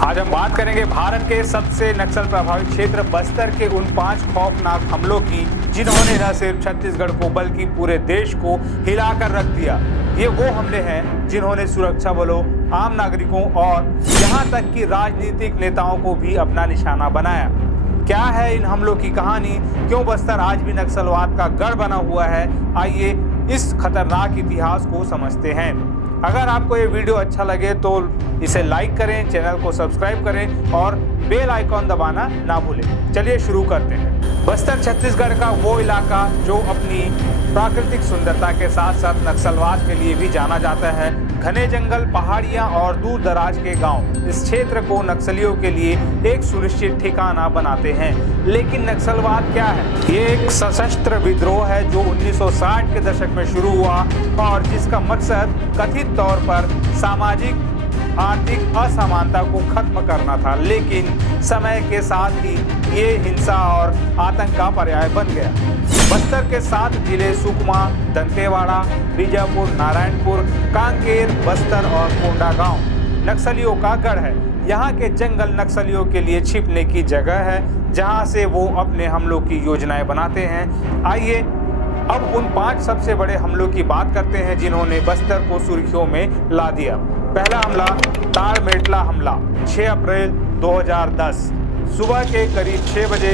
आज हम बात करेंगे भारत के सबसे नक्सल प्रभावित क्षेत्र बस्तर के उन 5 खौफनाक हमलों की जिन्होंने न सिर्फ छत्तीसगढ़ को बल्कि पूरे देश को हिलाकर रख दिया। ये वो हमले हैं जिन्होंने सुरक्षा बलों, आम नागरिकों और यहाँ तक कि राजनीतिक नेताओं को भी अपना निशाना बनाया। क्या है इन हमलों की कहानी? क्यों बस्तर आज भी नक्सलवाद का गढ़ बना हुआ है? आइए इस खतरनाक इतिहास को समझते हैं। अगर आपको ये वीडियो अच्छा लगे तो इसे लाइक करें, चैनल को सब्सक्राइब करें और बेल आइकॉन दबाना ना भूलें। चलिए शुरू करते हैं। बस्तर छत्तीसगढ़ का वो इलाका जो अपनी प्राकृतिक सुंदरता के साथ साथ नक्सलवाद के लिए भी जाना जाता है। घने जंगल, पहाड़ियां और दूर दराज के गांव इस क्षेत्र को नक्सलियों के लिए एक सुनिश्चित ठिकाना बनाते हैं। लेकिन नक्सलवाद क्या है? ये एक सशस्त्र विद्रोह है जो 1960 के दशक में शुरू हुआ और जिसका मकसद कथित तौर पर सामाजिक आर्थिक असमानता को खत्म करना था। लेकिन समय के साथ ही ये हिंसा और आतंक का पर्याय बन गया। बस्तर के 7 जिले सुकमा, दंतेवाड़ा, बीजापुर, नारायणपुर, कांकेर, बस्तर और कोंडागांव नक्सलियों का गढ़ है। यहाँ के जंगल नक्सलियों के लिए छिपने की जगह है जहाँ से वो अपने हमलों की योजनाएं बनाते हैं। आइए अब उन 5 सबसे बड़े हमलों की बात करते हैं जिन्होंने बस्तर को सुर्खियों में ला दिया। पहला हमला ताड़मेटला हमला 6 अप्रैल 2010 सुबह के करीब 6 बजे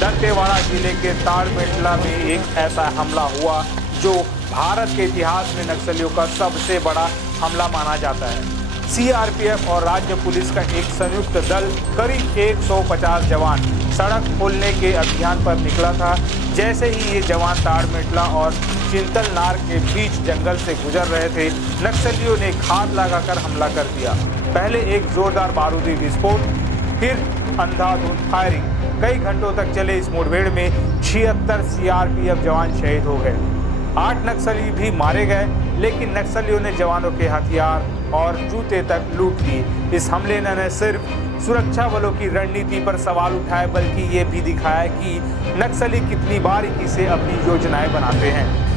दंतेवाड़ा जिले के ताड़मेटला में एक ऐसा हमला हुआ जो भारत के इतिहास में नक्सलियों का सबसे बड़ा हमला माना जाता है। सीआरपीएफ और राज्य पुलिस का एक संयुक्त दल करीब 150 जवान सड़क खोलने के अभियान पर निकला था। जैसे ही ये जवान ताड़मेटला और चिंतलनार के बीच जंगल से गुजर रहे थे, नक्सलियों ने घात लगाकर हमला कर दिया। पहले एक जोरदार बारूदी विस्फोट, फिर अंधाधुंध फायरिंग। कई घंटों तक चले इस मुठभेड़ में 76 सीआरपीएफ जवान शहीद हो गए। 8 नक्सली भी मारे गए, लेकिन नक्सलियों ने जवानों के हथियार और जूते तक लूट लिए। इस हमले ने न सिर्फ सुरक्षा बलों की रणनीति पर सवाल उठाए बल्कि ये भी दिखाया कि नक्सली कितनी बारीकी से अपनी योजनाएं बनाते हैं।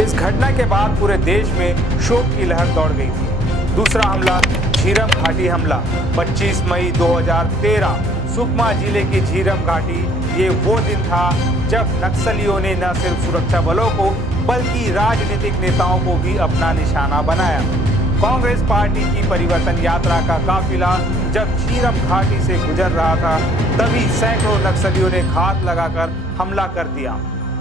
इस घटना के बाद पूरे देश में शोक की लहर दौड़ गई थी। दूसरा हमला झीरम घाटी हमला 25 मई 2013 सुकमा जिले की झीरम घाटी। ये वो दिन था जब नक्सलियों ने न सिर्फ सुरक्षा बलों को बल्कि राजनीतिक नेताओं को भी अपना निशाना बनाया। कांग्रेस पार्टी की परिवर्तन यात्रा का काफिला जब झीरम घाटी से गुजर रहा था तभी सैकड़ों नक्सलियों ने घात लगाकर हमला कर दिया।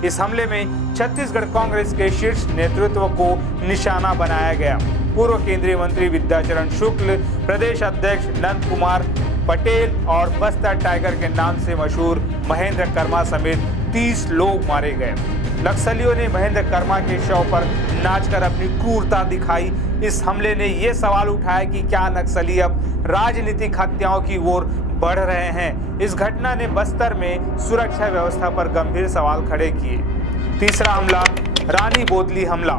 इस हमले में छत्तीसगढ़ कांग्रेस के शीर्ष नेतृत्व को निशाना बनाया गया। पूर्व केंद्रीय मंत्री विद्याचरण शुक्ल, प्रदेश अध्यक्ष नंद कुमार पटेल और बस्तर टाइगर के नाम से मशहूर महेंद्र कर्मा समेत 30 लोग मारे गए। नक्सलियों ने महेंद्र कर्मा के शव पर नाचकर अपनी क्रूरता दिखाई। इस हमले ने ये सवाल उठाया कि क्या नक्सली अब राजनीतिक हत्याओं की ओर बढ़ रहे हैं। इस घटना ने बस्तर में सुरक्षा व्यवस्था पर गंभीर सवाल खड़े किए। तीसरा हमला रानी बोतली हमला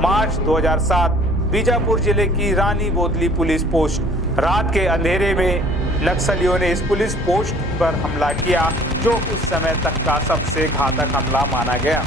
मार्च 2007 बीजापुर जिले की रानी बोतली पुलिस पोस्ट। रात के अंधेरे में नक्सलियों ने इस पुलिस पोस्ट पर हमला किया जो उस समय तक का सबसे घातक हमला माना गया।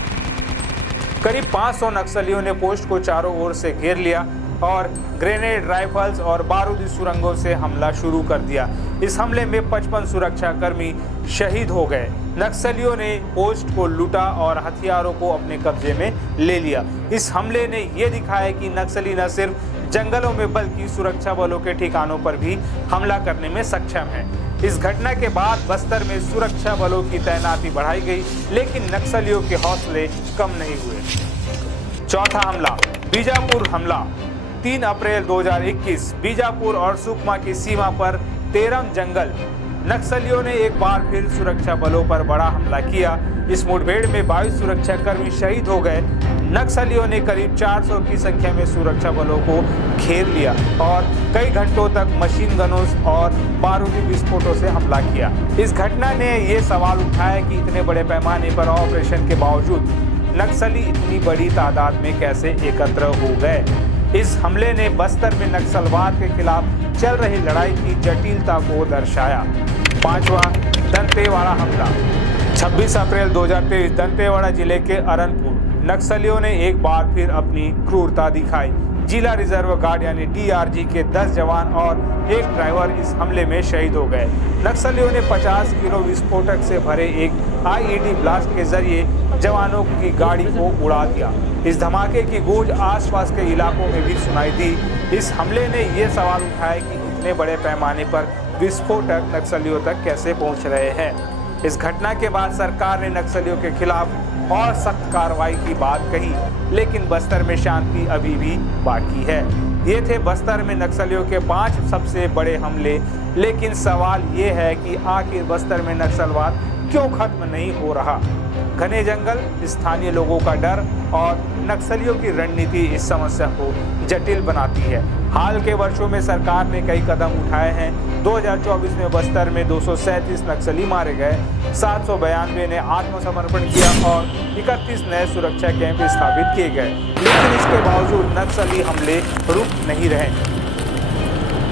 करीब 500 नक्सलियों ने पोस्ट को चारों ओर से घेर लिया और ग्रेनेड, राइफल्स और बारूदी सुरंगों से हमला शुरू कर दिया। इस हमले में 55 सुरक्षाकर्मी शहीद हो गए। नक्सलियों ने पोस्ट को लूटा और हथियारों को अपने कब्जे में ले लिया। इस हमले ने यह दिखाया कि नक्सली न सिर्फ जंगलों में बल्कि सुरक्षा बलों के ठिकानों पर भी हमला करने में सक्षम है। इस घटना के बाद बस्तर में सुरक्षा बलों की तैनाती बढ़ाई गई, लेकिन नक्सलियों के हौसले कम नहीं हुए। चौथा हमला बीजापुर हमला 3 अप्रैल 2021 बीजापुर और सुकमा की सीमा पर तेरम जंगल। नक्सलियों ने एक बार फिर सुरक्षा बलों पर बड़ा हमला किया। इस मुठभेड़ में 22 सुरक्षाकर्मी शहीद हो गए। नक्सलियों ने करीब 400 की संख्या में सुरक्षा बलों को घेर लिया और कई घंटों तक मशीन गनों और बारूदी विस्फोटों से हमला किया। इस घटना ने ये सवाल उठाया कि इतने बड़े पैमाने पर ऑपरेशन के बावजूद नक्सली इतनी बड़ी तादाद में कैसे एकत्र हो गए। इस हमले ने बस्तर में नक्सलवाद के खिलाफ चल रही लड़ाई की जटिलता को दर्शाया। पांचवा दंतेवाड़ा हमला 26 अप्रैल 2023 दंतेवाड़ा जिले के अरनपुर। नक्सलियों ने एक बार फिर अपनी क्रूरता दिखाई। जिला रिजर्व गार्ड यानी DRG के 10 जवान और एक ड्राइवर इस हमले में शहीद हो गए। नक्सलियों ने 50 किलो विस्फोटक से भरे एक IED ब्लास्ट के जरिए जवानों की गाड़ी को उड़ा दिया। इस धमाके की गूंज आसपास के इलाकों में भी सुनाई दी। इस हमले ने ये सवाल उठाया कि इतने बड़े पैमाने पर विस्फोटक नक्सलियों तक कैसे पहुंच रहे हैं। इस घटना के बाद सरकार ने नक्सलियों के खिलाफ और सख्त कार्रवाई की बात कही, लेकिन बस्तर में शांति अभी भी बाकी है। ये थे बस्तर में नक्सलियों के 5 सबसे बड़े हमले, लेकिन सवाल ये है कि आखिर बस्तर में नक्सलवाद क्यों खत्म नहीं हो रहा। घने जंगल, स्थानीय लोगों का डर और नक्सलियों की रणनीति इस समस्या को जटिल बनाती है। हाल के वर्षों में सरकार ने कई कदम उठाए हैं। 2024 में बस्तर में 237 नक्सली मारे गए, 792 ने आत्मसमर्पण किया और 31 नए सुरक्षा कैंप स्थापित किए गए, लेकिन इसके बावजूद नक्सली हमले रुक नहीं रहे।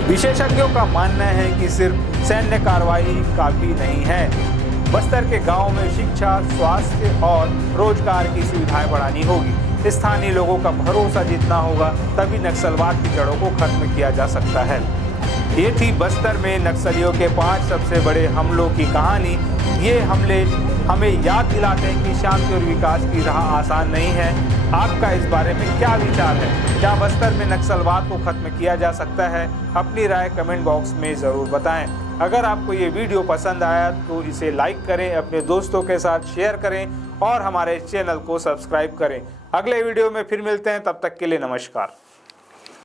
विशेषज्ञों का मानना है कि सिर्फ सैन्य कार्रवाई काफी नहीं है। बस्तर के गांव में शिक्षा, स्वास्थ्य और रोजगार की सुविधाएं बढ़ानी होगी। स्थानीय लोगों का भरोसा जितना होगा तभी नक्सलवाद की जड़ों को खत्म किया जा सकता है। ये थी बस्तर में नक्सलियों के 5 सबसे बड़े हमलों की कहानी। ये हमले हमें याद दिलाते हैं कि शांति और विकास की राह आसान नहीं है। आपका इस बारे में क्या विचार है? क्या बस्तर में नक्सलवाद को खत्म किया जा सकता है? अपनी राय कमेंट बॉक्स में ज़रूर बताएं। अगर आपको ये वीडियो पसंद आया तो इसे लाइक करें, अपने दोस्तों के साथ शेयर करें और हमारे चैनल को सब्सक्राइब करें। अगले वीडियो में फिर मिलते हैं, तब तक के लिए नमस्कार।